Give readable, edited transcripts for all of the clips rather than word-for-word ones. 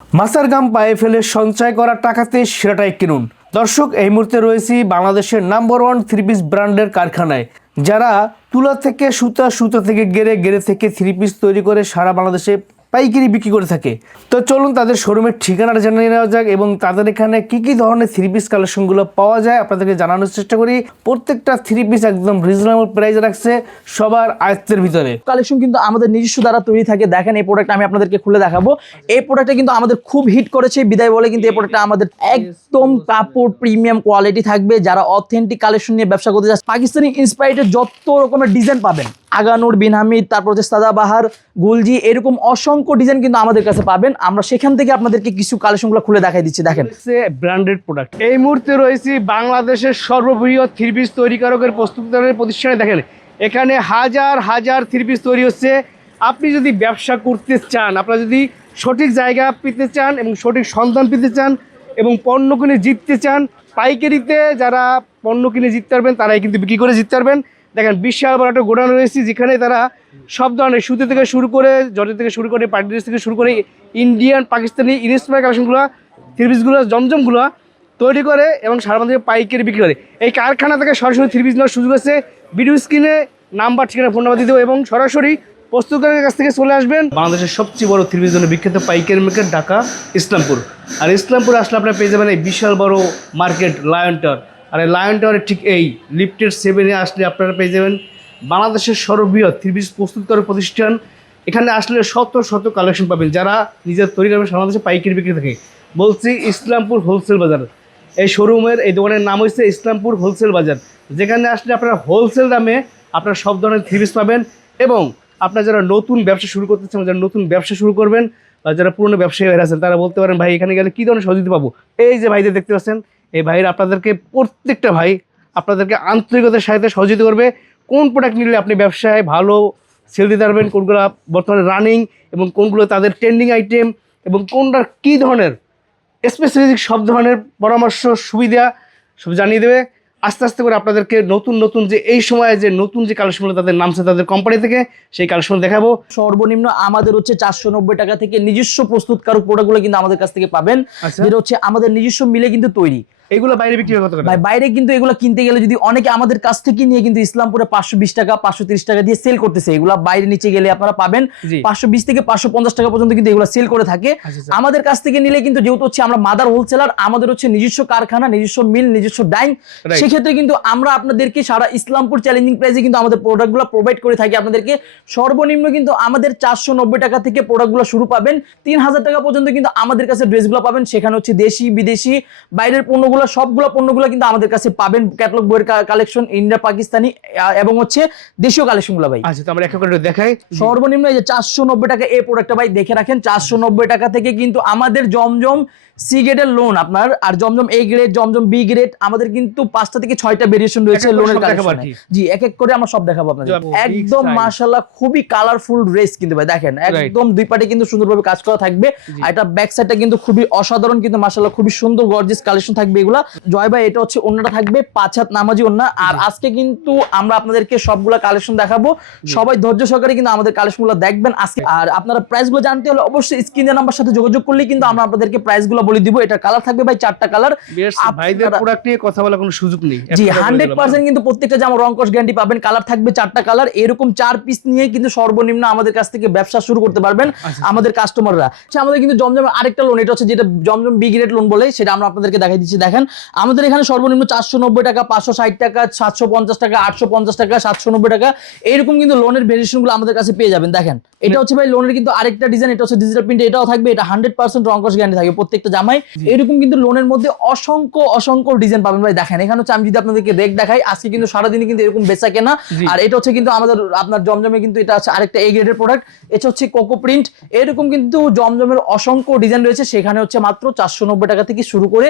মাছের ঘাম পায়ে ফেলে সঞ্চয় করা টাকাতে সেরাটাই কিনুন। দর্শক, এই মুহূর্তে রয়েছি বাংলাদেশের নাম্বার ওয়ান থ্রি পিস ব্র্যান্ডের কারখানায়, যারা তুলা থেকে সুতা, সুতা থেকে গেরে, গেরে থেকে থ্রি পিস তৈরি করে সারা বাংলাদেশে পাইকারি বিক্রি করে থাকে। তো চলুন তাদের শোরুমের ঠিকানাটা জেনে নেওয়া যাক এবং তাদের এখানে কি কি ধরনের থ্রি পিস কালেকশনগুলো পাওয়া যায় আপনাদেরকে জানানোর চেষ্টা করি। প্রত্যেকটা থ্রি পিস একদম রিজনেবল প্রাইসে রাখছে, সবার আয়ত্তের ভিতরে। কালেকশন কিন্তু আমাদের নিজস্ব দ্বারা তৈরি থাকে। দেখেন এই প্রোডাক্ট আমি আপনাদেরকে খুলে দেখাবো। এই প্রোডাক্টটা কিন্তু আমাদের খুব হিট করেছে বিদায় বলে কিন্তু এই প্রোডাক্টটা আমাদের একদম কাপড় প্রিমিয়াম কোয়ালিটি থাকবে। যারা অথেন্টিক কালেকশন নিয়ে ব্যবসা করতে চান, পাকিস্তানি ইন্সপায়ার্ড যত রকমের ডিজাইন পাবেন, আগানুর, বিন হামিদ, তারপর হচ্ছে সাদাবাহার, গুলজি, এরকম অসংখ্য ডিজাইন কিন্তু আমাদের কাছে পাবেন। আমরা সেখান থেকে আপনাদেরকে কিছু কালেকশনগুলো খুলে দেখাই দিচ্ছি। দেখেন ব্র্যান্ডেড প্রোডাক্ট। এই মুহূর্তে রয়েছি বাংলাদেশের সর্ববৃহৎ থ্রি পিস তৈরিকারকের প্রস্তুতকারকের প্রতিষ্ঠানে। দেখেন এখানে হাজার হাজার থ্রি পিস তৈরি হচ্ছে। আপনি যদি ব্যবসা করতে চান, আপনারা যদি সঠিক জায়গা পেতে চান এবং সঠিক সন্ধান পেতে চান এবং পণ্য কিনে জিততে চান, পাইকারিতে যারা পণ্য কিনে জিততে পারবেন তারাই কিন্তু বিক্রি করে জিততে পারবেন। দেখেন বিশাল বড় একটা গোডাউন রয়েছে, যেখানে তারা সব ধরনের সুতি থেকে শুরু করে, জর্জেট থেকে শুরু করে, পার্টি ড্রেস থেকে শুরু করে ইন্ডিয়ান, পাকিস্তানি ইন্সপায়ার কালেকশনগুলো, থ্রি পিসগুলো, জমজমগুলো তৈরি করে এবং সারা বাংলাদেশে পাইকারি বিক্রি করে। এই কারখানা থেকে সরাসরি থ্রি পিস নেওয়ার সুযোগ আছে। ভিডিও স্ক্রিনে নাম্বার, ঠিকানা, ফোন নাম্বার দিয়ে দেবো এবং সরাসরি প্রস্তুতকারকের কাছ থেকে চলে আসবেন। বাংলাদেশের সবচেয়ে বড় থ্রি পিস জন্য বিখ্যাত পাইকারি মার্কেট ঢাকা ইসলামপুর। আর ইসলামপুর আসলে আপনারা পেয়ে যাবেন এই বিশাল বড় মার্কেট লায়ন টাওয়ার। আর এই লায়ন টাওয়ারের ঠিক এই লিফটের 7-এ আসলে আপনারা পেয়ে যাবেন বাংলাদেশের সর্ববৃহৎ থ্রি পিস প্রস্তুতকারক প্রতিষ্ঠান। এখানে আসলে শত শত কালেকশন পাবেন, যারা নিজের তৈরি করবেন বাংলাদেশে পাইকারি বিক্রি থাকে। বলছি ইসলামপুর হোলসেল বাজার। এই শোরুমের, এই দোকানের নাম হচ্ছে ইসলামপুর হোলসেল বাজার, যেখানে আসলে আপনারা হোলসেল দামে আপনারা সব ধরনের থ্রি পিস পাবেন। এবং আপনারা যারা নতুন ব্যবসা শুরু করতে চান, যারা নতুন ব্যবসা শুরু করবেন বা যারা পুরনো ব্যবসায়ী হয়ে আছেন, তারা বলতে পারেন ভাই এখানে গেলে কী ধরনের সহযোগিতা পাবো। এই যে ভাইদের দেখতে পাচ্ছেন, এই ভাইরা আপনাদেরকে, প্রত্যেকটা ভাই আপনাদেরকে আন্তরিকতার সাথে সহযোগিতা করবে। কোন প্রোডাক্ট নিলে আপনি ব্যবসায় ভালো সেল দিতে পারবেন, কোনগুলো বর্তমানে রানিং এবং কোনগুলো তাদের ট্রেন্ডিং আইটেম এবং কোনটার কী ধরনের স্পেসিফিক সব ধরনের পরামর্শ, সুবিধা সব জানিয়ে দেবে। আস্তে আস্তে করে আপনাদেরকে নতুন নতুন যে এই সময়ে যে নতুন যে কালেকশনগুলো তাদের নামছে তাদের কোম্পানি থেকে, সেই কালেকশন দেখাবো। সর্বনিম্ন আমাদের হচ্ছে 490 টাকা থেকে নিজস্ব প্রস্তুতকারক প্রোডাক্টগুলো কিন্তু আমাদের কাছ থেকে পাবেন। যেটা হচ্ছে আমাদের নিজস্ব মিলে কিন্তু তৈরি। এগুলো বাইরে বিক্রি কত টাকা? ভাই বাইরে কিন্তু এগুলো কিনতে গেলে যদি অনেকে আমাদের কাছ থেকে নিয়ে কিন্তু ইসলামপুরে 520 টাকা 530 টাকা দিয়ে সেল করতেছে। এগুলো বাইরে নিচে গেলে আপনারা পাবেন 520 থেকে 550 টাকা পর্যন্ত কিন্তু এগুলো সেল করে থাকে। আমাদের কাছ থেকে নিলে কিন্তু যেহেতু হচ্ছে আমরা মাদার হোলসেলার, আমাদের হচ্ছে নিজস্ব কারখানা, নিজস্ব মিল, নিজস্ব ডাইং, সেক্ষেত্রে কিন্তু আমরা আপনাদেরকে সারা ইসলামপুর চ্যালেঞ্জিং প্রাইসে কিন্তু আমাদের প্রোডাক্টগুলো প্রোভাইড করে থাকি আপনাদেরকে। সর্বনিম্ন কিন্তু আমাদের 490 টাকা থেকে প্রোডাক্টগুলো শুরু পাবেন, 3000 টাকা পর্যন্ত কিন্তু আমাদের কাছে ড্রেসগুলো পাবেন। সেখানে হচ্ছে দেশি, বিদেশি, বাইরের পণ্যগুলো, সবগুলো পণ্যগুলো কিন্তু আমাদের কাছে পাবেন। ক্যাটালগ বইয়ের কালেকশন, ইন্ডিয়া, পাকিস্তানি এবং হচ্ছে দেশীয় কালেকশনগুলো ভাই। আচ্ছা, তো আমরা এক এক করে দেখাই। সর্বনিম্ন এই যে 490 টাকা এই প্রোডাক্টটা ভাই দেখে রাখেন। 490 টাকা থেকে কিন্তু আমাদের জমজম সি গ্রেডের লোন আপনার, আর Zamzam A grade, Zamzam B grade, আমাদের কিন্তু 5টা থেকে 6টা ভেরিয়েশন রয়েছে লোনের কালেকশনে। জি, এক এক করে আমরা সব দেখাবো আপনাদের। একদম মাশাআল্লাহ খুবই কালারফুল ড্রেস কিন্তু ভাই দেখেন, একদম দুই পাটে কিন্তু সুন্দরভাবে কাজ করা থাকবে। আর এটা ব্যাক সাইডটা কিন্তু খুবই অসাধারণ, কিন্তু মাশাআল্লাহ খুবই সুন্দর গর্জিয়াস কালেকশন থাকবে এগুলা। জয় ভাই এটা হচ্ছে ওন্নাটা থাকবে 5 হাত নামাজি ওন্না। আর আজকে কিন্তু আমরা আপনাদেরকে সবগুলা কালেকশন দেখাবো, সবাই ধৈর্য সহকারে কিন্তু আমাদের কালেকশনগুলো দেখবেন আজকে। আর আপনারা প্রাইসগুলো জানতে হলে অবশ্যই স্ক্রিনের নাম্বার সাথে যোগাযোগ করলে কিন্তু আমরা আপনাদেরকে প্রাইসগুলো বলে দিব। এটা কালার থাকবে ভাই 4টা কালার। ভাইদের প্রোডাক্ট নিয়ে কথা বলার কোনো সুযোগ নেই। জি, 100% কিন্তু প্রত্যেকটা জামা রং কস গ্যারান্টি পাবেন। কালার থাকবে 4টা কালার। এরকম 4 পিস নিয়ে কিন্তু সর্বনিম্ন আমাদের কাছ থেকে ব্যবসা শুরু করতে পারবেন আমাদের কাস্টমাররা। আমাদের কিন্তু জমজমের আরেকটা লোন, এটা হচ্ছে যেটা জমজম বি গ্রেড লোন বলে, সেটা আমরা আপনাদেরকে দেখাই দিচ্ছি। দেখেন আমাদের এখানে সর্বনিম্ন 490 টাকা, 560 টাকা, 750 টাকা, 850 টাকা, 790 টাকা, এরকম কিন্তু লোনের ভেরিয়েশনগুলো আমাদের কাছে পেয়ে যাবেন। দেখেন এটা হচ্ছে ভাই লোনের কিন্তু আরেকটা ডিজাইন, এটা হচ্ছে ডিজিটাল প্রিন্ট, এটাও থাকবে। এটা 100% রং কস গ্যারান্টি থাকবে প্রত্যেকটা জামাই। এরকম কিন্তু লোনের মধ্যে অসংখ্য অসংখ্য ডিজাইন পাবেন ভাই। দেখেন এখানে হচ্ছে আমি যদি আপনাদেরকে দেখাই, আজকে কিন্তু সারাদিনই কিন্তু এরকম বেচা কেনা। আর এটা হচ্ছে কিন্তু আমাদের আপনার জমজমে কিন্তু এটা হচ্ছে আরেকটা এ গ্রেডের প্রোডাক্ট, এটা হচ্ছে কোকো প্রিন্ট। এরকম কিন্তু জমজমের অসংখ্য ডিজাইন রয়েছে। সেখানে হচ্ছে মাত্র 490 টাকা থেকে শুরু করে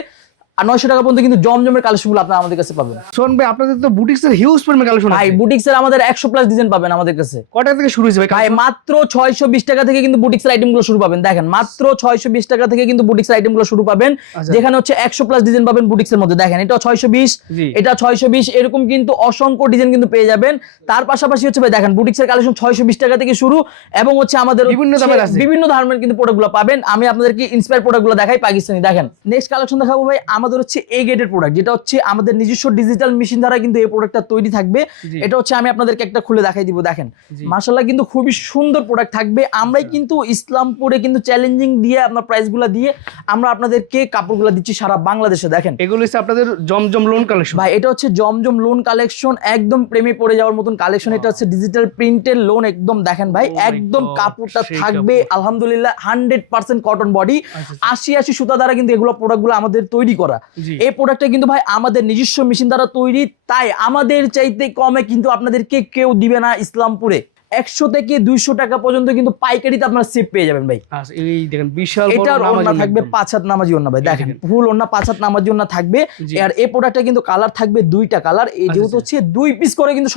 আর 900 টাকা পর্যন্ত কিন্তু জমজমের কালেকশনগুলো আপনারা আমাদের কাছে পাবেন। শোন ভাই, আপনাদের তো বুটিক্সের হিউজ পরিমাণ কালেকশন ভাই আছে। বুটিক্সের আমাদের 100 প্লাস ডিজাইন পাবেন আমাদের কাছে। কত টাকা থেকে শুরু হয়েছে ভাই? ভাই মাত্র 620 টাকা থেকে কিন্তু বুটিক্সের আইটেমগুলো শুরু পাবেন। দেখেন মাত্র 620 টাকা থেকে কিন্তু বুটিক্সের আইটেমগুলো শুরু পাবেন, আচ্ছা। যেখানে হচ্ছে 100 প্লাস ডিজাইন পাবেন বুটিক্সের মধ্যে। দেখেন এটা 620, জি। এটা 620, এরকম কিন্তু অসংখ্য ডিজাইন কিন্তু পেয়ে যাবেন। তার পাশাপাশি হচ্ছে ভাই দেখেন বুটিক্সের কালেকশন 620 টাকা থেকে শুরু, এবং হচ্ছে আমাদের বিভিন্ন হচ্ছে দামের আছে। বিভিন্ন ধরনের কিন্তু প্রোডাক্টগুলো পাবেন। আমি আপনাদেরকে ইন্সপায়ার প্রোডাক্টগুলো দেখাই পাকিস্তানি। দেখেন নেক্সট কালেকশন দেখাবো ভাই, আমাদের হচ্ছে এ গ্রেডের প্রোডাক্ট, যেটা হচ্ছে আমাদের নিজস্ব ডিজিটাল মেশিন দ্বারা কিন্তু এই প্রোডাক্টটা তৈরি থাকবে। জি। এটা হচ্ছে আমি আপনাদেরকে একটা খুলে দেখাই দিব। দেখেন জি। মাশাআল্লাহ কিন্তু খুবই সুন্দর প্রোডাক্ট থাকবে। আমরাই কিন্তু ইসলামপুরে কিন্তু চ্যালেঞ্জিং দিয়ে আপনার প্রাইসগুলো দিয়ে আমরা আপনাদেরকে কাপড়গুলো দিচ্ছি সারা বাংলাদেশে। দেখেন এগুলো হচ্ছে আপনাদের জমজম লোন কালেকশন। ভাই এটা হচ্ছে জমজম লোন কালেকশন, একদম প্রেমে পড়ে যাওয়ার মতন কালেকশন। এটা হচ্ছে ডিজিটাল প্রিন্টের লোন একদম। দেখেন ভাই Oh my একদম God, কাপড়টা সেই থাকবে কাপড়। আলহামদুলিল্লাহ 100% কটন বডি, আচ্ছা। 80 সুতা দ্বারা কিন্তু এগুলো প্রোডাক্টগুলো আমাদের তৈরি করা। জি। এই প্রোডাক্টটা কিন্তু ভাই আমাদের নিজস্ব মেশিন দ্বারা তৈরি, তাই আমাদের চাইতে কমে কিন্তু আপনাদেরকে কেউ দিবে না ইসলামপুরে। 100 থেকে 200 টাকা পর্যন্ত কিন্তু পাইকারিতে আপনারা সেভ পেয়ে যাবেন ভাই। আচ্ছা, এই দেখেন বিশাল বড় এটার ওন্না নামাজি থাকবে একদম। 5 হাত নামাজি ওন্না ভাই। দেখেন ফুল ওন্না 5 হাত নামাজি ওন্না থাকবে। জি। আর এই প্রোডাক্টটা কিন্তু কালার থাকবে 2টা কালার। এই যেহেতু হচ্ছে 2 পিস করে কিন্তু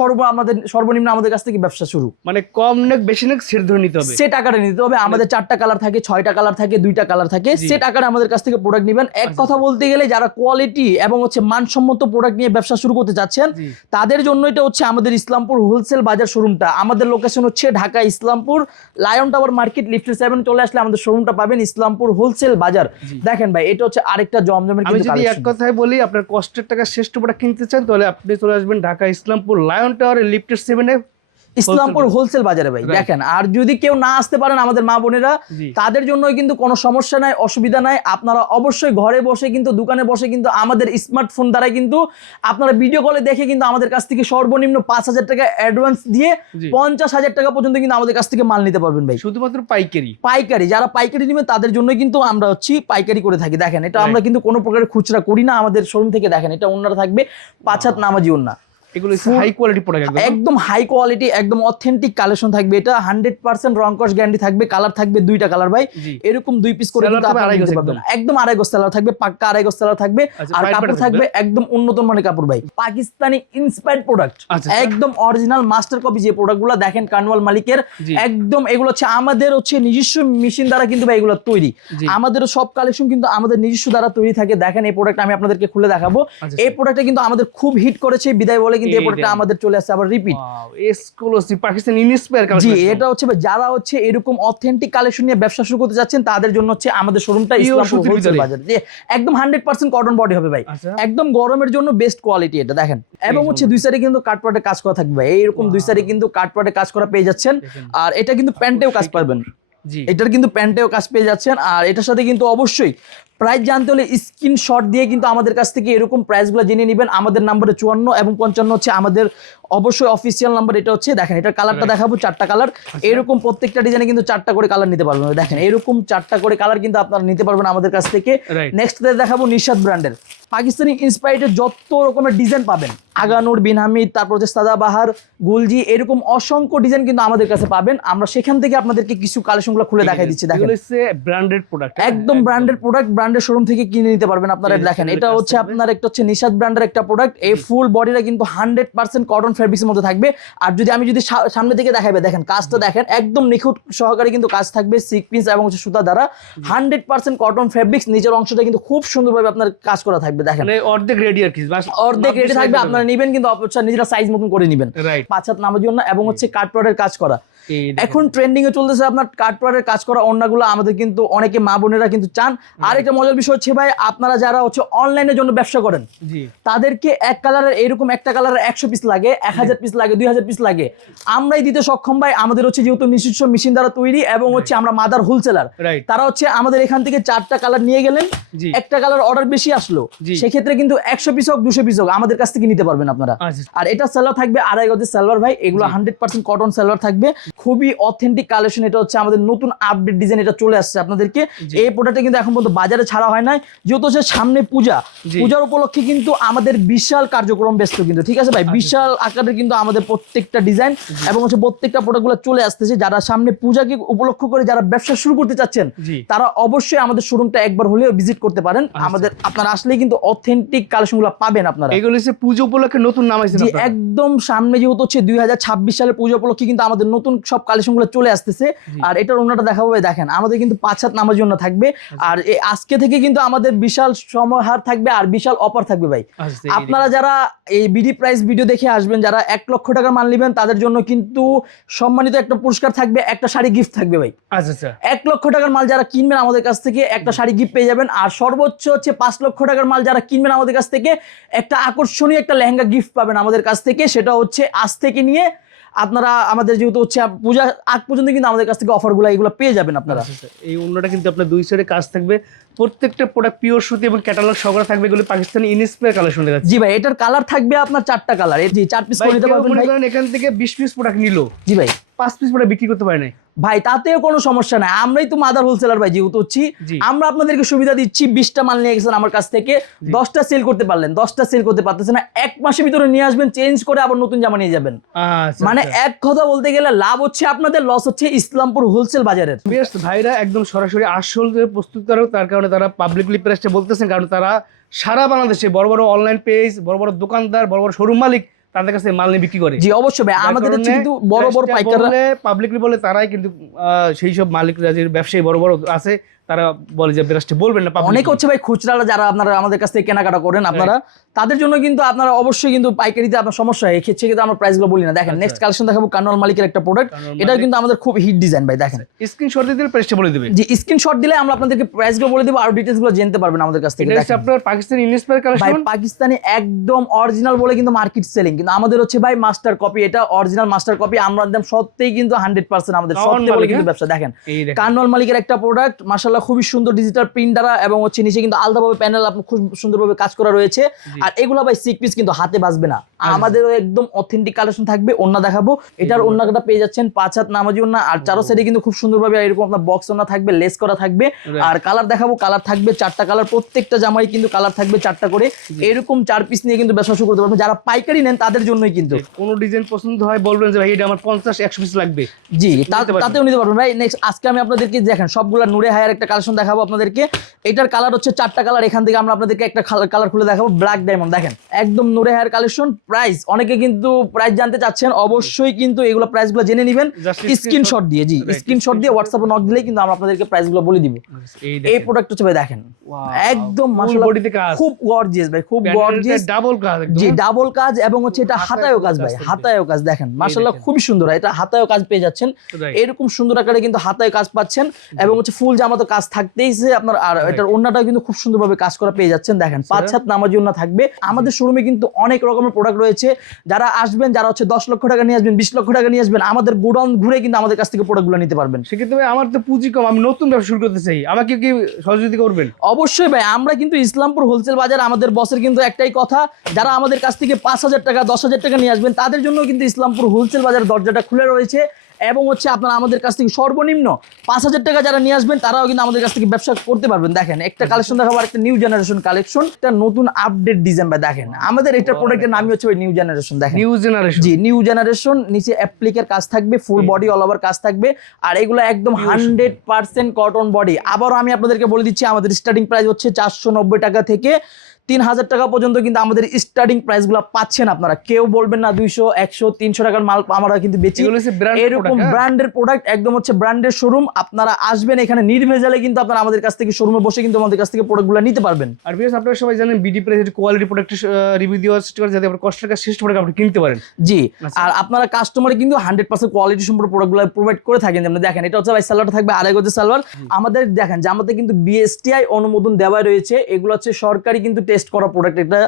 সর্বনিম্ন আমাদের কাছ থেকে ব্যবসা শুরু। মানে কম নেক বেশি নেক সেট ধরে নিতে হবে। সেট আকারে নিতে হবে। আমাদের 4টা কালার থাকে, 6টা কালার থাকে, 2টা কালার থাকে। জি। সেট আকারে আমাদের কাছ থেকে প্রোডাক্ট নেবেন। এক কথা বলতে গেলে যারা কোয়ালিটি এবং হচ্ছে মানসম্মত প্রোডাক্ট নিয়ে ব্যবসা শুরু করতে যাচ্ছেন, জি। তাদের জন্য এটা হচ্ছে আমাদের ইসলামপুর হোলসেল বাজার শোরুমটা। আমাদের লোকেশন হচ্ছে Dhaka Islampur lion tower market লিফটের 7 চলে আসলে আমাদের শোরুমটা পাবেন ইসলামপুর হোলসেল বাজার। দেখেন ভাই এটা হচ্ছে আরেকটা জমজমের আমি কিন্তু যদি এক কালেকশন। কথায় বলি, আপনার কষ্টের টাকা শ্রেষ্ঠ প্রোডাক্ট কিনতে চান তাহলে আপনি চলে আসবেন ঢাকা ইসলামপুর লায়ন টাওয়ারের লিফটের 7-এ ইসলামপুর হোলসেল বাজারে ভাই। Right. দেখেন আর যদি কেউ না আসতে পারেন আমাদের মা বোনেরা, জি। তাদের জন্য কিন্তু কোনো সমস্যা নাই, অসুবিধা নাই। আপনারা অবশ্যই ঘরে বসে কিন্তু দোকানে বসে কিন্তু আমাদের স্মার্টফোন দ্বারা কিন্তু আপনারা ভিডিও কলে দেখে কিন্তু আমাদের কাছ থেকে সর্বনিম্ন 5,000 টাকা অ্যাডভান্স দিয়ে জি। 50,000 টাকা পর্যন্ত কিন্তু আমাদের কাছ থেকে মাল নিতে পারবেন ভাই। শুধুমাত্র পাইকারি। পাইকারি যারা পাইকারি নেবেন তাদের জন্য কিন্তু আমরা হচ্ছে পাইকারি করে থাকি। দেখেন এটা আমরা কিন্তু কোনো প্রকারের খুচরা করি না আমাদের শোরুম থেকে। দেখেন এটা ওন্নাটা থাকবে 5 হাত নামাজি ওন্না, এগুলো হাই কোয়ালিটি প্রোডাক্ট একদম। একদম হাই কোয়ালিটি, একদম অথেন্টিক কালেকশন থাকবে। এটা 100% রং কস গ্যারান্টি থাকবে। কালার থাকবে 2টা কালার ভাই। জি। এরকম 2 পিস করে Seller কিন্তু থাকবে আপনারা আড়াই নিতে গজ পারবেন। একদম। একদম আড়াই গজ সেলার থাকবে, পাক্কা আড়াই গজ সেলার থাকবে। আচ্ছা, আর পাইপ কাপড় পাটা থাকবে থাকবে। একদম উন্নত মানের কাপড় ভাই। পাকিস্তানি ইন্সপায়ার্ড প্রোডাক্ট, আচ্ছা। একদম অরিজিনাল মাস্টার কপি যে প্রোডাক্টগুলো দেখেন কানওয়াল মালিকের, জি। একদম এগুলো হচ্ছে আমাদের হচ্ছে নিজস্ব মেশিন দ্বারা কিন্তু ভাই এগুলো তৈরি। জি। আমাদের সব কালেকশন কিন্তু আমাদের নিজস্ব দ্বারা তৈরি থাকে। দেখেন এই প্রোডাক্ট আমি আপনাদেরকে খুলে দেখাবো। আচ্ছা। এই প্রোডাক্টটা কিন্তু আমাদের খুব হিট করেছে বিদায় বলে কিন্তু এই এই প্রোডাক্টটা দেখেন। আমাদের চলে আসছে আবার repeat. Wow, exclusive Pakistani inspire জি কালেকশন। এটা হচ্ছে ভাই যারা হচ্ছে এরকম অথেন্টিক কালেকশন নিয়ে ব্যবসা শুরু করতে যাচ্ছেন তাদের জন্য হচ্ছে আমাদের শোরুমটা Pure ইসলামপুর সুতির হোলসেল ভিতরে। বাজার। যে একদম 100% কটন বডি হবে ভাই। আচ্ছা। একদম গরমের জন্য বেস্ট কোয়ালিটি এটা। দেখেন এবং হচ্ছে 2 সাইডে কিন্তু কাটপাটে কাজ করা থাকবে ভাই। এইরকম 2 সাইডে কিন্তু কাটপাটে কাজ করা পেয়ে যাচ্ছেন। দেখেন। আর এটা কিন্তু প্যান্টেও কাজ পাবেন। জি। এটার কিন্তু প্যান্টেও কাজ পেয়ে যাচ্ছেন। আর এটার সাথে কিন্তু অবশ্যই প্রাইস জানতে হলে স্ক্রিনশট দিয়ে কিন্তু আমাদের কাছ থেকে এরকম প্রাইসগুলো জেনে নেবেন। আমাদের নাম্বারে 54 এবং 55 হচ্ছে আমাদের অবশ্যই অফিসিয়াল নাম্বার। এটা হচ্ছে দেখেন এটার কালারটা দেখাবো 4টা কালার। এরকম প্রত্যেকটা ডিজাইনে কিন্তু 4টা করে কালার নিতে পারবেন। দেখেন এরকম 4টা করে কালার কিন্তু আপনারা নিতে পারবেন আমাদের কাছ থেকে। Right. নেক্সট দেখাবো নিশাদ ব্র্যান্ডের পাকিস্তানি ইন্সপায়ার্ডের যত রকমের ডিজাইন পাবেন, আগানুর, বিন হামিদ, তারপর হচ্ছে সাদাবাহার, গুলজি, এরকম অসংখ্য ডিজাইন কিন্তু আমাদের কাছে পাবেন। আমরা সেখান থেকে আপনাদেরকে কিছু কালেকশনগুলো খুলে দেখাই দিচ্ছি। দেখেন এগুলো হচ্ছে ব্র্যান্ডেড প্রোডাক্ট। একদম ব্র্যান্ডেড প্রোডাক্ট, ব্র্যান্ডের শোরুম থেকে কিনে নিতে পারবেন আপনারা। এই দেখেন ছেলের এটা কাছ হচ্ছে থেকে। আপনার একটা হচ্ছে নিশাদ ব্র্যান্ডের একটা প্রোডাক্ট। এই ফুল বডিটা কিন্তু 100% কটন ফেব্রিক্সের মধ্যে থাকবে। আর যদি আমি যদি সামনে থেকে দেখাবে, দেখেন কাজটা দেখেন একদম নিখুঁত সহকারে কিন্তু কাজ থাকবে সিকপিন্স এবং হচ্ছে সুতা দ্বারা। 100% কটন ফেব্রিক্স, নিচের অংশটা কিন্তু খুব সুন্দরভাবে আপনার কাজ করা থাকবে। দেখেন মানে অর্ধেক রেডি আর কি, বাস অর্ধেক রেডি থাকবে, আপনারা নেবেন কিন্তু অবশ্যই নিজেরা সাইজ মতন করে নেবেন। রাইট। 5 হাত নামার জন্য এবং হচ্ছে কাটপাটের কাজ করা। এই এখন ট্রেন্ডিং এ চলতেছে আপনার কাটপাটের কাজ করা ওড়নাগুলো। আমাদের কিন্তু অনেকে মা বোনেরা কিন্তু চান। আর একটা মজার বিষয় হচ্ছে ভাই, আপনারা যারা হচ্ছে অনলাইনের জন্য ব্যবসা করেন, জি। তাদেরকে এক কালারের এরকম একটা কালারের 100 পিস লাগে, 1000 পিস লাগে, 2000 পিস লাগে, আমরাই দিতে সক্ষম ভাই। আমাদের হচ্ছে যেহেতু নিজস্ব মেশিন দ্বারা তৈরি এবং হচ্ছে আমরা মাদার হোলসেলার, রাইট। তারা হচ্ছে আমাদের এখান থেকে 4টা কালার নিয়ে গেলেন, জি। একটা কালার অর্ডার বেশি আসলো, জি। সেক্ষেত্রে কিন্তু 100 পিস হোক 200 পিস হোক আমাদের কাছ থেকে নিতে পারবেন আপনারা। আচ্ছা। আর এটা সালোয়ার থাকবে আড়াই গজের সালোয়ার ভাই। এগুলো 100% কটন সালোয়ার থাকবে। খুবই অথেন্টিক কালেকশন। এটা হচ্ছে আমাদের নতুন আপডেট ডিজাইন, এটা চলে আসছে আপনাদেরকে। এই প্রোডাক্টটা কিন্তু এখন পর্যন্ত বাজারে ছাড়া হয় নাই, যেহেতু হচ্ছে সামনে পূজা, পূজার উপলক্ষে কিন্তু আমাদের বিশাল কার্যক্রম ব্যস্ত কিন্তু, ঠিক আছে ভাই, বিশাল আকারের কিন্তু আমাদের প্রত্যেকটা ডিজাইন এবং হচ্ছে প্রত্যেকটা প্রোডাক্টগুলো চলে আসতেছে। যারা সামনে পূজাকে উপলক্ষ করে যারা ব্যবসা শুরু করতে চাচ্ছেন, তারা অবশ্যই আমাদের শোরুমটা একবার হলেও ভিজিট করতে পারেন। আমাদের আপনারা আসলে কিন্তু অথেন্টিক কালেকশনগুলো পাবেন আপনারা। এগুলো হচ্ছে পূজা উপলক্ষে নতুন নাম আছে, একদম সামনে যেহেতু হচ্ছে 2026 সালের পূজা উপলক্ষে কিন্তু আমাদের নতুন সব কালেকশনগুলো চলে আসতেছে। আর এটার ওন্নাটা দেখাবো, দেখেন আমাদের কিন্তু 5 হাত নামার জন্য থাকবে। আর আজকে থেকে কিন্তু আমাদের বিশাল সমাহার থাকবে আর বিশাল অফার থাকবে ভাই। আপনারা যারা এই বিডি প্রাইস ভিডিও দেখে আসবেন, যারা 1 লক্ষ টাকার মাল নেবেন, তাদের জন্য কিন্তু সম্মানিত একটা পুরস্কার থাকবে, একটা শাড়ি গিফট থাকবে ভাই। 1 লক্ষ টাকার মাল যারা কিনবেন আমাদের কাছ থেকে একটা শাড়ি গিফট পেয়ে যাবেন। আর সর্বোচ্চ হচ্ছে 5 লক্ষ টাকার মাল যারা কিনবেন আমাদের কাছ থেকে একটা আকর্ষণীয় একটা লেহেঙ্গা গিফট পাবেন আমাদের কাছ থেকে। সেটা হচ্ছে আজ থেকে নিয়ে আপনারা আমাদের যেহেতু হচ্ছে পূজা আগ পর্যন্ত কিন্তু আমাদের কাছ থেকে অফারগুলো এগুলো পেয়ে যাবেন আপনারা। এই ওন্নাটা কিন্তু আপনার 2 সাইডে কাজ থাকবে, প্রত্যেকটা প্রোডাক্ট পিওর সুতি এবং ক্যাটালগ সহকারে থাকবে। এগুলো পাকিস্তানি ইনস্পায়ার কালেকশন দেখাচ্ছি। জি ভাই, এটার কালার থাকবে আপনার 4টা কালার। জি 4 পিস করে নিতে পারবেন ভাই। এখান থেকে 20 পিস প্রোডাক্ট নিলো, জি ভাই 5 পিস প্রোডাক্ট বিক্রি করতে পারে নাই ভাই, তাতেও কোনো সমস্যা নাই। আমরাই তো মাদার হোলসেলার ভাই, যেহেতু হচ্ছি আমরা আপনাদেরকে সুবিধা দিচ্ছি। 20টা মাল নিয়ে গেছেন আমার কাছ থেকে, 10টা সেল করতে পারলেন, 10টা সেল করতে পারতেছেন না, 1 মাসের ভিতরে নিয়ে আসবেন, চেঞ্জ করে আবার নতুন জামা নিয়ে যাবেন। মানে এক কথা বলতে গেলে লাভ হচ্ছে আপনাদের, লস হচ্ছে ইসলামপুর হোলসেল বাজারের। ভাইরা একদম সরাসরি আসল প্রস্তুত করে, তার কারণে তারা পাবলিকলি প্রেসটা বলতেছেন, কারণ তারা সারা বাংলাদেশে বড় বড় অনলাইন পেজ, বড় বড় দোকানদার, বড় বড় শোরুম মালিক তাদের কাছে মাল নিয়ে বিক্রি করে। জি অবশ্যই ভাই, আমাদের কিন্তু বড় বড় পাইকাররা পাবলিকলি বলে, তারাই কিন্তু সেই সব মালিকরা যে ব্যবসায়ী বড় বড় আছে তারা বলে যে ব্রাশটি বলবেন না। অনেক হচ্ছে ভাই খুচরা যারা আপনারা আমাদের কাছ থেকে কেনাকাটা করেন, আপনারা তাদের জন্য কিন্তু আপনারা অবশ্যই কিন্তু পাইকারিতে আপনার সমস্যা হয়, এক্ষেত্রে কিন্তু আমরা প্রাইসগুলো বলি না। দেখেন নেক্সট কালেকশন দেখাবো কানওয়াল মালিকের একটা প্রোডাক্ট, এটা কিন্তু আমাদের খুব হিট ডিজাইন ভাই। দেখেন স্ক্রিনশট দিলে প্রাইসটা বলে দিবে। জি স্ক্রিনশট দিলে আমরা আপনাদেরকে প্রাইসগুলো বলে দেব, আর ডিটেইলসগুলো জানতে পারবেন আমাদের কাছ থেকে। এটা আপনার পাকিস্তানি ইনস্পায়ার কালেকশন ভাই, পাকিস্তানি একদম অরিজিনাল বলে কিন্তু মার্কেট সেলিং, কিন্তু আমাদের হচ্ছে ভাই মাস্টার কপি, এটা অরিজিনাল মাস্টার কপি। আমরা একদম সত্যিই কিন্তু 100% আমাদের সত্যি বলে কিন্তু ব্যবসা। দেখেন কানওয়াল মালিকের একটা প্রোডাক্ট, মাশাআল্লাহ খুবই সুন্দর ডিজিটাল প্রিন্ট দ্বারা, এবং হচ্ছে নিচে কিন্তু আলাদাভাবে প্যানেল আপনার খুব সুন্দরভাবে কাজ করা রয়েছে। আর এগুলো ভাই সিক পিস কিন্তু হাতে বাজবে না, আমাদেরও একদম অথেন্টিক কালেকশন থাকবে। ওন্না দেখাবো, এটার ওন্নাটা পেয়ে যাচ্ছেন 5 হাত নামাজি ওন্না, আর চারো সাইডে কিন্তু খুব সুন্দরভাবে এরকম আপনার বক্স ওন্না থাকবে, লেস করা থাকবে। আর কালার দেখাবো, কালার থাকবে 4টা কালার, প্রত্যেকটা জামাই কিন্তু কালার থাকবে 4টা করে। এরকম 4 পিস নিয়ে কিন্তু ব্যবসা শুরু করতে পারবেন। যারা পাইকারি নেন তাদের জন্যই কিন্তু, কোনো ডিজাইন পছন্দ হয় বলবেন যে ভাই এটা আমার 50-100 পিস লাগবে, জি তাতেও নিতে পারবেন ভাই। নেক্সট আজকে আমি আপনাদেরকে দেখেন সবগুলা নূরে হায়ার একটা কালেকশন দেখাবো আপনাদেরকে। এটার কালার হচ্ছে 4টা কালার, এখান থেকে আমরা আপনাদেরকে একটা কালার খুলে দেখাবো, ব্ল্যাক ডায়মন্ড। দেখেন একদম নূরে হায়ার কালেকশন। প্রাইস অনেকে কিন্তু প্রাইস জানতে চাচ্ছেন, অবশ্যই কিন্তু এগুলো প্রাইসগুলো জেনে নেবেন স্ক্রিনশট দিয়ে। জি স্ক্রিনশট দিয়ে হোয়াটসঅ্যাপে নক দিলেই কিন্তু আমরা আপনাদেরকে প্রাইসগুলো বলে দিব। এই প্রোডাক্ট হচ্ছে ভাই দেখেন একদম মাশাআল্লাহ খুব গর্জিয়াস ভাই, খুব গর্জিয়াস, ডাবল কাজ। জি ডাবল কাজ, এবং হচ্ছে এটা হাতায়ও কাজ ভাই, হাতায়ও কাজ। দেখেন মাশাআল্লাহ খুবই সুন্দর, এটা হাতায়ও কাজ পেয়ে যাচ্ছেন, এরকম সুন্দর আকারে কিন্তু হাতায় কাজ পাচ্ছেন, এবং হচ্ছে ফুল জামা তো কাজ থাকতেই আপনার। আর এটার ওন্নাটা কিন্তু খুব সুন্দরভাবে কাজ করা পেয়ে যাচ্ছেন। দেখেন 5 হাত নামাজি ওন্না থাকবে। আমাদের শোরুমে কিন্তু অনেক রকমের প্রোডাক্ট রয়েছে। যারা আসবেন, যারা হচ্ছে 10 লক্ষ টাকা নিয়ে আসবেন, 20 লক্ষ টাকা নিয়ে আসবেন, আমাদের গোডাউন ঘুরে কিন্তু আমাদের কাছ থেকে প্রোডাক্টগুলো নিতে পারবেন। সেক্ষেত্রে ভাই আমার তো পুঁজি কম, আমি নতুন ব্যবসা শুরু করতে চাই, আমাকে কি সহযোগিতা করবেন? অবশ্যই ভাই, আমরা কিন্তু ইসলামপুর হোলসেল বাজার, আমাদের বসের কিন্তু একটাই কথা, যারা আমাদের কাছ থেকে 5,000 টাকা 10,000 টাকা নিয়ে আসবেন, তাদের জন্য কিন্তু ইসলামপুর হোলসেল বাজার দরজাটা খুলে রয়েছে। এবং হচ্ছে আপনারা আমাদের কাছ থেকে সর্বনিম্ন 5,000 টাকা যারা নিয়ে আসবেন, তারাও কিন্তু আমাদের কাছ থেকে ব্যবসা করতে পারবেন। দেখেন একটা কালেকশন দেখাবো, একটা নিউ জেনারেশন কালেকশন, একটা নতুন আপডেট ডিজাইন। ভাই দেখেন আমাদের এটা প্রোডাক্টের নামই হচ্ছে নিউ জেনারেশন। দেখেন নিউ জেনারেশন, জি নিউ জেনারেশন। নিচে অ্যাপ্লিকের কাজ থাকবে, ফুল বডি অল ওভার কাজ থাকবে, আর এগুলো একদম 100% কটন বডি। আবারও আমি আপনাদেরকে বলে দিচ্ছি, আমাদের স্টার্টিং প্রাইস হচ্ছে 490 টাকা থেকে 3000 টাকা পর্যন্ত কিন্তু আমাদের স্টার্টিং প্রাইস গুলো পাচ্ছেন আপনারা। কেউ বলবেন না 200, 100, 300 টাকার মাল আমরা কিন্তু বেচি। এরকম ব্র্যান্ডের প্রোডাক্ট, একদম হচ্ছে ব্র্যান্ডের শোরুম। আপনারা আসবেন এখানে নির্ভেজালে কিন্তু আপনারা আমাদের কাছ থেকে শোরুমে বসে কিন্তু আমাদের কাছ থেকে প্রোডাক্টগুলো নিতে পারবেন। আর বিশেষ আপনারা সবাই জানেন বিডি প্রাইসের কোয়ালিটি প্রোডাক্ট রিভিউ দেওয়ার চেষ্টা করে, যাতে আপনারা কষ্ট টাকা শ্রেষ্ঠ প্রোডাক্ট আপনি কিনতে পারেন। জি আর আপনারা কাস্টমারে কিন্তু 100% কোয়ালিটি সম্পূর্ণ প্রোডাক্টগুলো প্রোভাইড করে থাকেন। যেমন দেখেন এটা হচ্ছে ভাই সালোয়ারটা থাকবে আড়াই গজের সালোয়ার। আমাদের দেখেন জামাতে কিন্তু বিএসটিআই অনুমোদন দেওয়া রয়েছে, এগুলো হচ্ছে সরকারি কিন্তু টেস্ট করা প্রোডাক্ট। এটা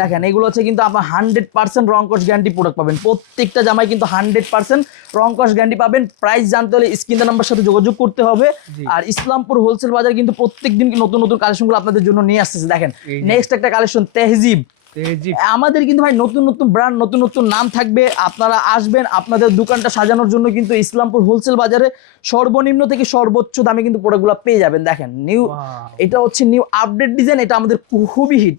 দেখেন এগুলো হচ্ছে কিন্তু আপনার 100% রং কস গ্যারান্টি প্রোডাক্ট পাবেন। প্রত্যেকটা জামাই কিন্তু 100% রং কস গ্যারান্টি পাবেন। প্রাইস জানতে হলে স্ক্রিন নাম্বার সাথে যোগাযোগ করতে হবে। আর ইসলামপুর হোলসেল বাজার কিন্তু প্রত্যেকদিন নতুন নতুন কালেকশনগুলো আপনাদের জন্য নিয়ে আসতেছে। দেখেন নেক্সট একটা কালেকশন তেহজিব, জি আমাদের কিন্তু ভাই নতুন নতুন ব্র্যান্ড, নতুন নতুন নাম থাকবে। আপনারা আসবেন, আপনাদের দোকানটা সাজানোর জন্য কিন্তু ইসলামপুর হোলসেল বাজারে সর্বনিম্ন থেকে সর্বোচ্চ দামে কিন্তু প্রোডাক্টগুলো পেয়ে যাবেন। দেখেন নিউ, এটা হচ্ছে নিউ আপডেট ডিজাইন, এটা আমাদের খুবই হিট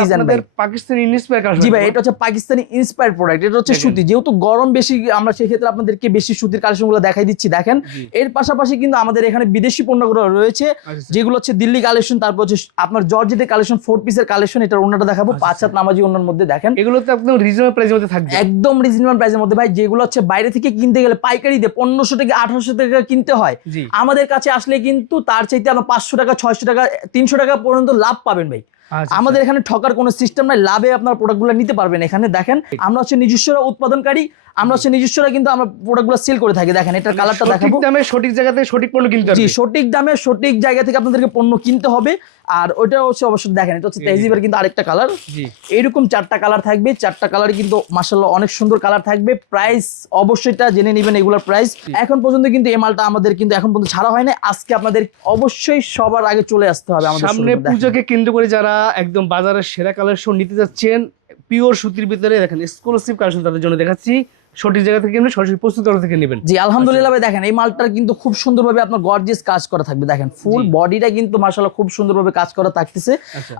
ডিজাইন ভাই। পাকিস্তানি ইন্সপায়ার কাজ। জি ভাই, এটা হচ্ছে পাকিস্তানি ইন্সপায়ার প্রোডাক্ট। এটা হচ্ছে সুতি, যেহেতু গরম বেশি, আমরা সেই ক্ষেত্রে আপনাদেরকে বেশি সুতির কালেকশনগুলো দেখাই দিচ্ছি। দেখেন এর পাশাপাশি কিন্তু আমাদের এখানে বিদেশি পণ্যগুলো রয়েছে, যেগুলো হচ্ছে দিল্লি কালেকশন, তারপর হচ্ছে আপনার জর্জেটের কালেকশন, 4 পিসের কালেকশন। এটার ওন্নাটা দেখাবো, 5 হাত নামাজি ওন্নার মধ্যে। দেখেন এগুলো তো একদম রিজনেবল প্রাইসের মধ্যে থাকবে, একদম রিজনেবল প্রাইসের মধ্যে ভাই। যেগুলো হচ্ছে বাইরে থেকে কিনতে গেলে পাইকারিতে 1500 থেকে 1800 টাকা কিনতে হয়, আমাদের কাছে আসলে কিন্তু তার চাইতে আমরা 500 টাকা, 600 টাকা, 300 টাকা পর্যন্ত লাভ পাবেন ভাই। আমাদের এখানে ঠকার কোনো সিস্টেম নাই, লাভে আপনার প্রোডাক্টগুলো নিতে পারবেন। এখানে দেখেন আমরা হচ্ছে নিজস্বরা উৎপাদনকারী, আমরা হচ্ছে নিজস্বরা কিন্তু আমরা প্রোডাক্টগুলো সেল করে থাকি। দেখেন এটার কালারটা দেখাবো। সঠিক দামে সঠিক জায়গা থেকে সঠিক পণ্য কিনতে হবে। জি, সঠিক দামে সঠিক জায়গা থেকে আপনাদেরকে পণ্য কিনতে হবে। আর ওইটা হচ্ছে অবশ্যই দেখেন, এটা হচ্ছে তেহজিবের কিন্তু আরেকটা কালার। এইরকম 4টা কালার থাকবে, 4টা কালার কিন্তু মাশাআল্লাহ অনেক সুন্দর কালার থাকবে। প্রাইস অবশ্যইটা জেনে নেবেন, এগুলোর প্রাইস এখন পর্যন্ত কিন্তু এই মালটা আমাদের কিন্তু এখন পর্যন্ত ছাড়া হয় না। আজকে আপনাদের অবশ্যই সবার আগে চলে আসতে হবে আমাদের সামনে পূজাকে কেন্দ্র করে যারা একদম বাজারের সেরা কালেকশন নিতে যাচ্ছেন পিওর সুতির ভিতরে, দেখেন এক্সক্লুসিভ কালেকশন তাদের জন্য দেখাচ্ছি। সঠিক জায়গা থেকে কিনবেন, সঠিক প্রস্তুত করা থেকে নেবেন। জি আলহামদুলিল্লাহ ভাই। দেখেন এই মালটার কিন্তু খুব সুন্দরভাবে আপনার গর্জিয়াস কাজ করা থাকবে। দেখেন ফুল বডিটা কিন্তু মাশাআল্লাহ খুব সুন্দরভাবে কাজ করা থাকতেছে।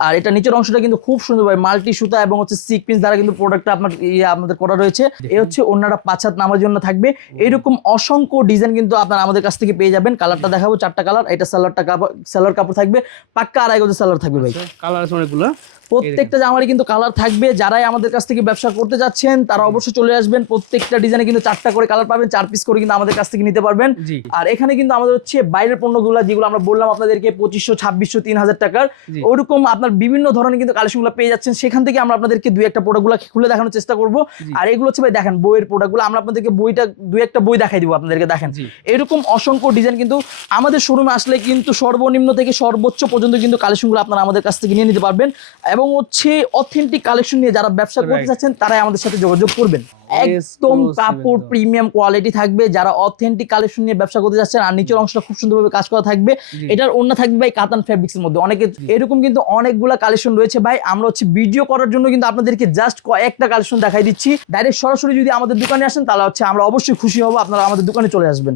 আর এটা নিচের অংশটা কিন্তু খুব সুন্দরভাবে মাল্টি সুতা এবং হচ্ছে সিকোয়েন্স দ্বারা কিন্তু প্রোডাক্টটা আপনার আমাদের করা রয়েছে। এই হচ্ছে ওন্নাটা 5 হাত নামার জন্য থাকবে। এরকম অসংখ্য ডিজাইন কিন্তু আপনারা আমাদের কাছ থেকে পেয়ে যাবেন। কালারটা দেখাবো, 4টা কালার। এটা সালোয়ার কাপড় থাকবে পাক্কা 2.5 গজ সালোয়ার থাকবে ভাই। কালার আছে অনেকগুলো, প্রত্যেকটা জামারই কিন্তু কালার থাকবে। যারাই আমাদের কাছ থেকে ব্যবসা করতে যাচ্ছেন তারা অবশ্যই চলে আসবেন। প্রত্যেকটা ডিজাইনে কিন্তু 4টা করে কালার পাবেন, 4 পিস করে কিন্তু আমাদের কাছ থেকে নিতে পারবেন। আর এখানে কিন্তু আমাদের হচ্ছে বাইরের পণ্যগুলো, যেগুলো আমরা বললাম আপনাদেরকে 2500, 2600, 3000 টাকার, ওরকম আপনার বিভিন্ন ধরনের কিন্তু কালেকশনগুলো পেয়ে যাচ্ছেন। সেখান থেকে আমরা আপনাদেরকে 2-1টা প্রোডাক্টগুলো খুলে দেখানোর চেষ্টা করব। আর এগুলো হচ্ছে ভাই দেখেন বইয়ের প্রোডাক্টগুলো, আমরা আপনাদেরকে বইটা 2-1টা বই দেখাই দিব আপনাদেরকে। দেখেন এরকম অসংখ্য ডিজাইন কিন্তু আমাদের শোরুমে আসলে কিন্তু সর্বনিম্ন থেকে সর্বোচ্চ পর্যন্ত কিন্তু কালেকশনগুলো আপনারা আমাদের কাছ থেকে নিয়ে নিতে পারবেন। এবং হচ্ছে অথেন্টিক কালেকশন নিয়ে যারা ব্যবসা করতে চাচ্ছেন তারাই আমাদের সাথে যোগাযোগ করবেন। একদম কাপড় প্রিমিয়াম কোয়ালিটি থাকবে যারা অথেন্টিক কালেকশন নিয়ে ব্যবসা করতে যাচ্ছেন। আর নিচের অংশটা খুব সুন্দরভাবে কাজ করা থাকবে। এটার ওন্না থাকবে ভাই কাতান ফেব্রিক্স এর মধ্যে। অনেকে এরকম কিন্তু অনেকগুলা কালেকশন রয়েছে ভাই। আমরা হচ্ছে ভিডিও করার জন্য কিন্তু আপনাদেরকে জাস্ট কয়েকটা কালেকশন দেখাই দিচ্ছি। ডাইরেক্ট সরাসরি যদি আমাদের দোকানে আসেন তাহলে হচ্ছে আমরা অবশ্যই খুশি হব, আপনারা আমাদের দোকানে চলে আসবেন।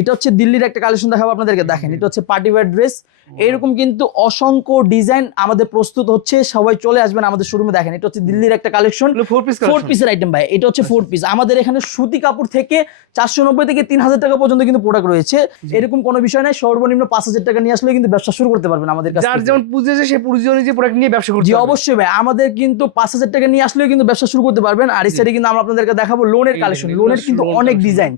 এটা হচ্ছে দিল্লির একটা কালেকশন দেখাবো আপনাদেরকে। দেখেন এটা হচ্ছে পার্টি ওয়্যার ড্রেস। এরকম কিন্তু অসংখ্য ডিজাইন আমাদের প্রস্তুত হচ্ছে, সবাই চলে আসবেন আমাদের শোরুমে। দেখেন এটা হচ্ছে দিল্লির একটা কালেকশন, 4 পিসের আইটেম ভাই। এটা হচ্ছে 4 পিস। আমাদের এখানে সুতি কাপড় থেকে 490 থেকে 3000 টাকা পর্যন্ত কিন্তু প্রোডাক্ট রয়েছে। এরকম কোনো বিষয় নাই, সর্বনিম্ন 5000 টাকা নিয়ে আসলে কিন্তু ব্যবসা শুরু করতে পারবেন আমাদের কাছে। যার যেমন পুঁজি আছে সেই পুঁজি অনুযায়ী প্রোডাক্ট নিয়ে ব্যবসা করতে পারবেন। অবশ্যই ভাই, আমাদের কিন্তু 5000 টাকা নিয়ে আসলেও কিন্তু ব্যবসা শুরু করতে পারবেন। আর এই সাইডে কিন্তু আমরা আপনাদেরকে দেখাবো লোনের কালেকশন। লোনের কিন্তু অনেক ডিজাইন।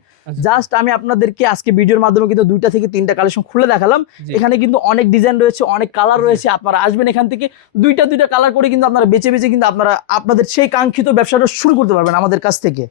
জাস্ট আমি আপনাদেরকে আজকে ভিডিওর মাধ্যমে কিন্তু 2টা থেকে 3টা কালেকশন খুলে দেখালাম। এখানে কিন্তু অনেক ডিজাইন রয়েছে, অনেক কালার রয়েছে। আপনারা আসবেন এখান থেকে 2টা কালার করে কিন্তু আপনারা বেছে বেছে কিন্তু আপনারা আপনাদের সেই কাঙ্ক্ষিত ব্যবসাটা শুরু করতে পারবেন আমাদের কাছ থেকে।